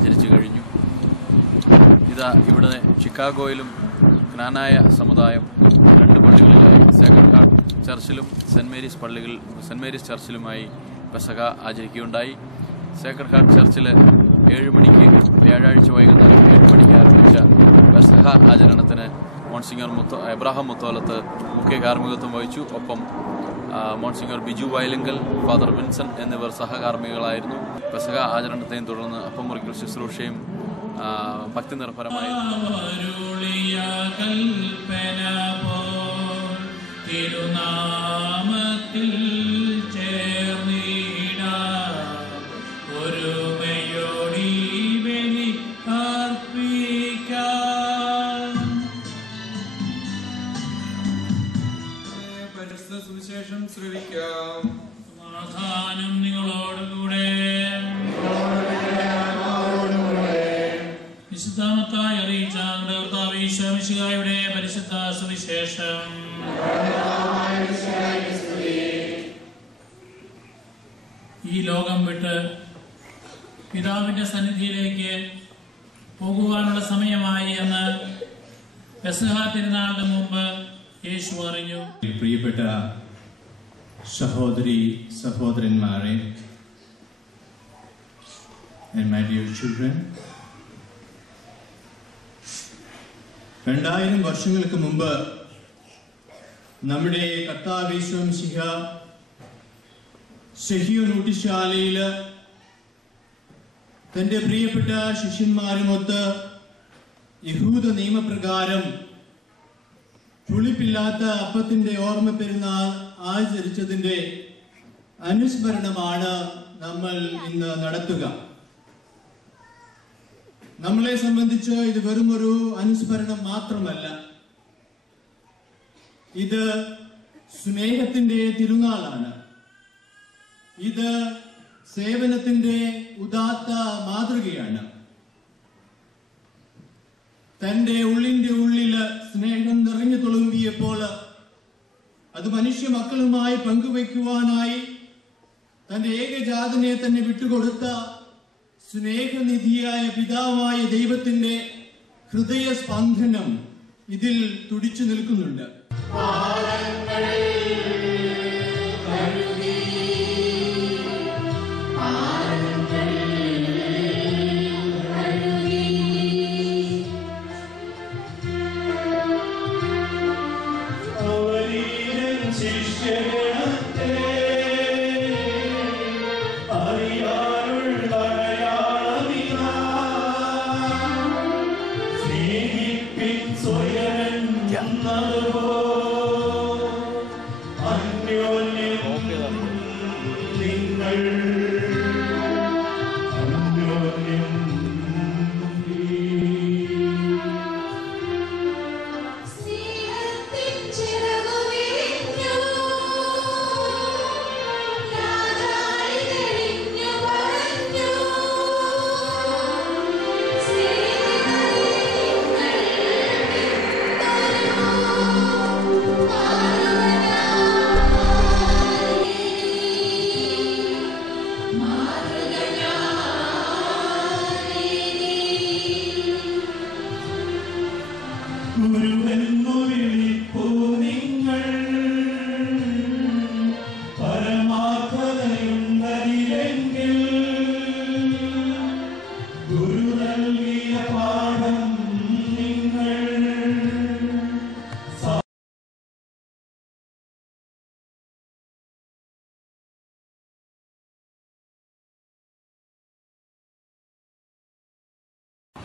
ആചരിച്ചു കഴിഞ്ഞു. ഇതാ ഇവിടെ ചിക്കാഗോയിലും ക്നാനായ സമുദായം 2 പള്ളികളിലായി സേക്രഡ് ഹാർട്ട് ചർച്ചിലും സെന്റ് മേരീസ് ചർച്ചിലുമായി പെസഹ ആചരിക്കുകയുണ്ടായി. സേക്രഡ് ഹാർട്ട് ചർച്ചിൽ 7 മണിക്ക് വ്യാഴാഴ്ച വൈകുന്നേരം 7 മണിക്ക് ആരംഭിച്ച പെസഹ ആചരണത്തിന് മോൺസിഞ്ഞോർ എബ്രാഹാം മുത്തോലത്ത് മുഖ്യ കാർമ്മികത്വം വഹിച്ചു. ഒപ്പം monsignor Biju Vayalinkal, father Vincent എന്നിവർ സഹകാർമ്മികളായിരുന്നു. പെസഹ ആചരണത്തെയും തുടർന്ന് അപ്പം മുറിക്കൽ ശുശ്രൂഷയും ഭക്തി നിർഭരമായിരുന്നു. സുവിശേഷം ശ്രവിക്കാം. സമാധാനം നിങ്ങളോടുകൂടെ. വിശുദ്ധമത്തായി അറിയിച്ച കർത്താവ് ഈശോ മിശിഹായുടെ പരിശുദ്ധ സുവിശേഷം. ഈ ലോകം വിട്ട് പിതാവിന്റെ സന്നിധിയിലേക്ക് പോകുവാനുള്ള സമയമായി എന്ന് പെസഹ തിരുനാളിന് മുമ്പ് യേശു അറിഞ്ഞു. പ്രിയപ്പെട്ട സഹോദരി സഹോദരന്മാരെ, and my dear children, 2000 വർഷങ്ങൾക്ക് മുമ്പ് നമ്മുടെ കർത്താവ് യേശു മിശിഹ സെഹിയോൻ ഊട്ടിശാലയിൽ തന്റെ പ്രിയപ്പെട്ട ശിഷ്യന്മാരുമൊത്ത് യഹൂദ നിയമപ്രകാരം പുളിപ്പില്ലാത്ത അപ്പത്തിന്റെ ഓർമ്മ പെരുന്നാൾ ആചരിച്ചതിന്റെ അനുസ്മരണമാണ് നമ്മൾ ഇന്ന് നടത്തുക. നമ്മളെ സംബന്ധിച്ച് ഇത് വെറുമൊരു അനുസ്മരണം മാത്രമല്ല, ഇത് സ്നേഹത്തിന്റെ തിരുനാളാണ്. ഇത് സേവനത്തിന്റെ ഉദാത്ത മാതൃകയാണ്. തന്റെ ഉള്ളിന്റെ ഉള്ളില് സ്നേഹം നിറഞ്ഞു തുളുമ്പിയപ്പോൾ അത് മനുഷ്യ മക്കളുമായി പങ്കുവയ്ക്കുവാനായി തന്റെ ഏകജാതനെ തന്നെ വിട്ടുകൊടുത്ത സ്നേഹനിധിയായ പിതാവായ ദൈവത്തിന്റെ ഹൃദയ സ്പന്ദനം ഇതിൽ തുടിച്ചു നിൽക്കുന്നുണ്ട്.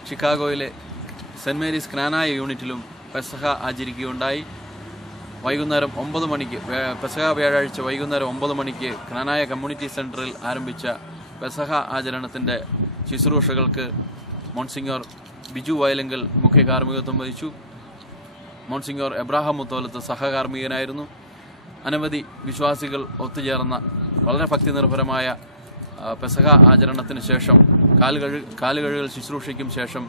ചിക്കാഗോയിലെ സെന്റ് മേരീസ് ക്നാനായ യൂണിറ്റിലും പെസഹ ആചരിക്കുകയുണ്ടായി. വൈകുന്നേരം 9 മണിക്ക് പെസഹ വ്യാഴാഴ്ച വൈകുന്നേരം 9 മണിക്ക് ക്നാനായ കമ്മ്യൂണിറ്റി സെന്ററിൽ ആരംഭിച്ച പെസഹ ആചരണത്തിന്റെ ശുശ്രൂഷകൾക്ക് മോൺസിഞ്ഞോർ ബിജു വയലിങ്കൽ മുഖ്യ കാർമ്മികത്വം വഹിച്ചു. മോൺസിഞ്ഞോർ എബ്രാഹാം മുത്തോലത്ത് സഹകാർമ്മികനായിരുന്നു. അനവധി വിശ്വാസികൾ ഒത്തുചേർന്ന വളരെ ഭക്തി നിർഭരമായ പെസഹ ആചരണത്തിന് ശേഷം കാലുകഴുകൽ ശുശ്രൂഷയ്ക്കും ശേഷം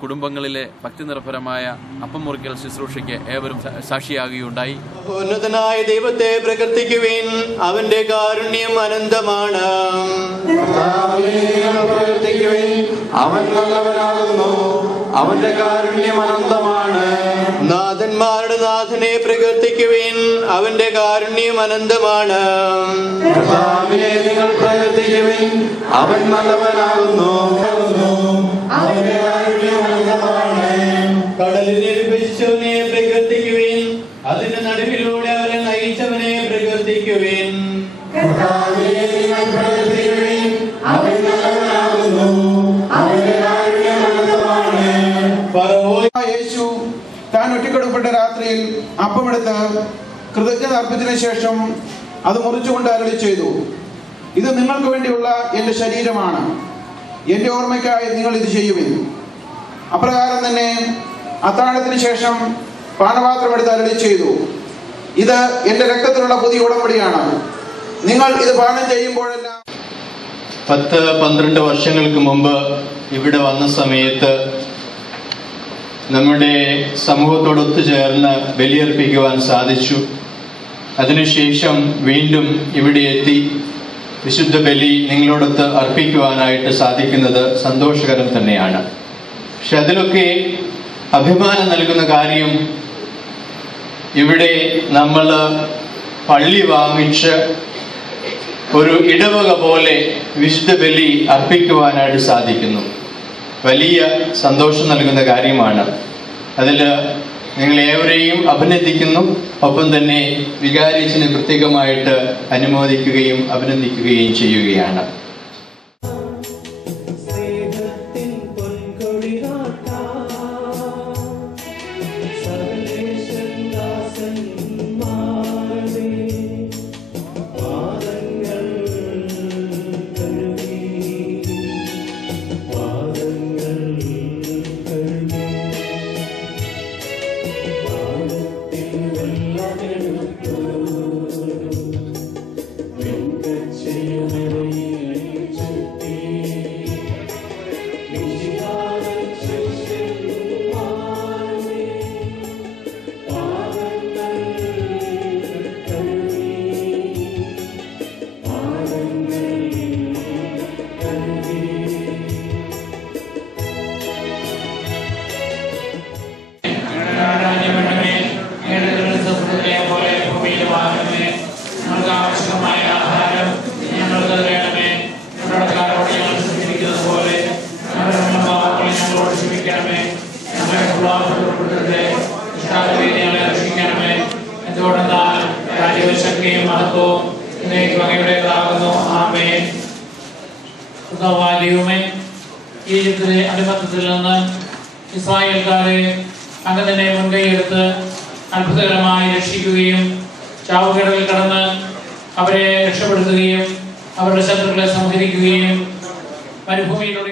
കുടുംബങ്ങളിലെ ഭക്തിനിർഭരമായ അപ്പം മുറിക്കൽ ശുശ്രൂഷയ്ക്ക് ഏവരും സാക്ഷിയാകുകയുണ്ടായി. ഉന്നതനായ ദൈവത്തെ പ്രകീർത്തിക്കുവിൻ, അവന്റെ കാരുണ്യം അനന്തമാണ്. അവൻ നല്ലവനാകുന്നു, അവന്റെ കാരുണ്യം അനന്തമാണ്. നാഥന്മാരുടെ നാഥനെ പ്രകീർത്തിക്കുവിൻ, അവന്റെ കാരുണ്യം അനന്തമാണ്. നിങ്ങൾ പ്രകീർത്തിക്കുവിൻ, അവൻ നല്ലവനാകുന്നു, അവന്റെ കാരുണ്യം അനന്തമാണ്. കടലിനെ വിഭജിച്ചവനെ പ്രകീർത്തിക്കുവിൻ, അതിന്റെ നടുവിലൂടെ അവരെ നയിച്ചവനെ പ്രകീർത്തിക്കുവിൻ. യേശു താൻ ഒറ്റക്കൊടുക്കപ്പെട്ട രാത്രിയിൽ അപ്പമെടുത്ത് കൃതജ്ഞത അർപ്പിച്ചതിനു ശേഷം അത് മുറിച്ചുകൊണ്ട് അരുളി ചെയ്തു, ഇത് നിങ്ങൾക്ക് വേണ്ടിയുള്ള എന്റെ ശരീരമാണ്, എന്റെ ഓർമ്മയ്ക്കായി നിങ്ങൾ ഇത് ചെയ്യുവിൻ. അപ്രകാരം തന്നെ അത്താഴത്തിന് ശേഷം പാനപാത്രം എടുത്ത് അരുളി ചെയ്തു, ഇത് എന്റെ രക്തത്തിലുള്ള പുതിയ ഉടമ്പടിയാണ്, നിങ്ങൾ ഇത് പാനം ചെയ്യുമ്പോഴെല്ലാം. 10-12 വർഷങ്ങൾക്ക് മുമ്പ് ഇവിടെ വന്ന സമയത്ത് നമ്മുടെ സമൂഹത്തോടൊത്തു ചേർന്ന് ബലിയർപ്പിക്കുവാൻ സാധിച്ചു. അതിനുശേഷം വീണ്ടും ഇവിടെ എത്തി വിശുദ്ധ ബലി നിങ്ങളോടൊത്ത് അർപ്പിക്കുവാനായിട്ട് സാധിക്കുന്നത് സന്തോഷകരം തന്നെയാണ്. പക്ഷെ അതിലൊക്കെ അഭിമാനം നൽകുന്ന കാര്യം, ഇവിടെ നമ്മൾ പള്ളി വാങ്ങിച്ച് ഒരു ഇടവക പോലെ വിശുദ്ധ ബലി അർപ്പിക്കുവാനായിട്ട് സാധിക്കുന്നു. വലിയ സന്തോഷം നൽകുന്ന കാര്യമാണ്. അതിൽ നിങ്ങളേവരെയും അഭിനന്ദിക്കുന്നു. ഒപ്പം തന്നെ വികാരിച്ചിനെ പ്രത്യേകമായിട്ട് അനുമോദിക്കുകയും അഭിനന്ദിക്കുകയും ചെയ്യുകയാണ്. ഈജിപ്തിലെ അടിമത്തത്തിൽ നിന്ന് ഇസ്രായേൽക്കാരെ അങ്ങ് തന്നെ മുൻകൈയെടുത്ത് അത്ഭുതകരമായി രക്ഷിക്കുകയും ചാവുകടലിൽ കടന്ന് അവരെ രക്ഷപ്പെടുത്തുകയും അവരുടെ ശത്രുക്കളെ സംഹരിക്കുകയും മരുഭൂമിയിലൂടെ